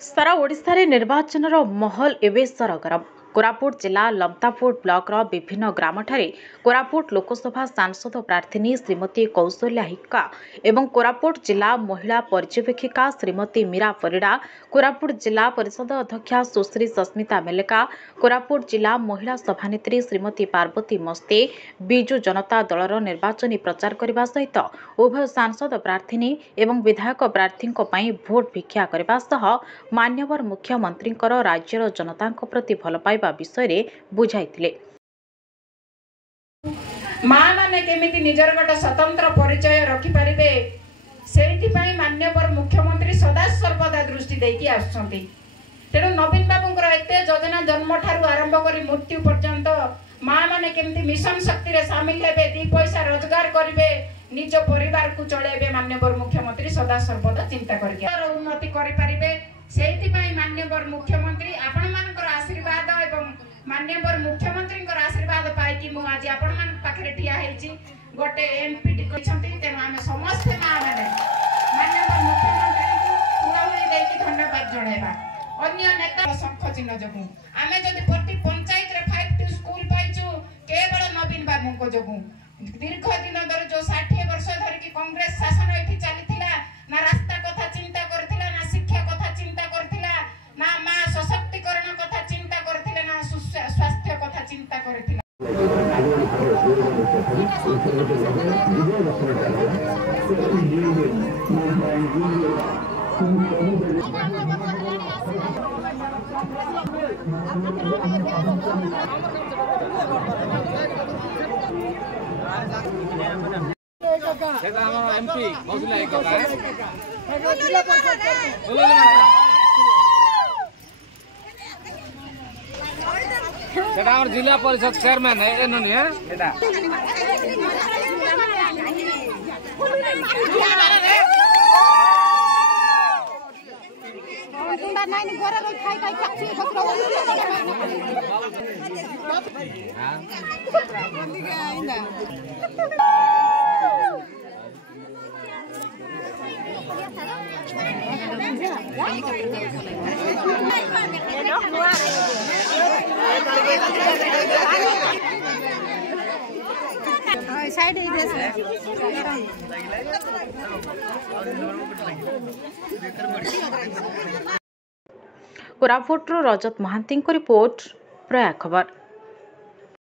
सारा ओडिशा रे निर्वाचन महल एवं सरगरम। कोरापुट जिला लमतापुर ब्लॉक विभिन्न ग्राम ठारे कोरापुट लोकसभा सांसद प्रार्थी श्रीमती कौशल्या हिक्का एवं कोरापुट जिला महिला पर्यवेक्षिका श्रीमती मीरा परिड़ा, कोरापुट जिला परिषद अध्यक्षा सुश्री सस्मिता मेलेका, कोरापुट जिला महिला सभानेत्री श्रीमती पार्वती मस्ते बिजु जनता दलर निर्वाचनी प्रचार करने सहित उभय सांसद प्रार्थी एवं विधायक प्रार्थी भोट भिक्षा करने सह मान्यवर मुख्यमंत्री राज्यर जनता प्रति भल पाइबा विषय बुझाइथिले। माँ माने केमिति निजर गोटे स्वतंत्र परिचय रखिपारे से मान्यवर मुख्यमंत्री सदा सर्वदा दृष्टि देकी आसुछंती। तेणु नवीन बाबूंकर एते योजना जन्म ठारू आरंभ करी मृत्यु पर्यंत माँ माने केमिति मिशन शक्ति रे शामिल हेबे, दी पैसा रोजगार करिवे, निज परिवार को चलेबे, मान्यवर मुख्यमंत्री सदा सर्वदा चिंता करके उन्नति करि परिबे। सेहितिपाई मान्यवर मुख्यमंत्री आपण मानकर आशीर्वाद एवं मान्यवर मुख्यमंत्री आशीर्वाद पाई मु आज आपण मान पाखरे ठिया हेछि गोटे एमपी टिकछंती। तेनु आमे समस्त मां माने मान्यवर मुख्यमंत्री को पुराहुरी देकी धन्यवाद जणाइबा। अन्य नेता शंख चिन्ह जगु आमे जदि प्रति पंचायत रे 5 स्कूल पाइछु केवल नवीन बाबू को जगु। दीर्घ दिन धरि जो 60 वर्ष धरि की कांग्रेस शासन एठी चलीथिला, ना रास्ता कथा चिंता करथिला, ना शिक्षा कथा चिंता करथिला, ना मां सशक्तिकरण कथा चिंता करथिला, ना स्वास्थ्य कथा चिंता करथिला। एमपी कौशल्या हिक्का जिला परिषद चेयरमैन है कोरापुट रजत महांती रिपोर्ट प्रया खबर।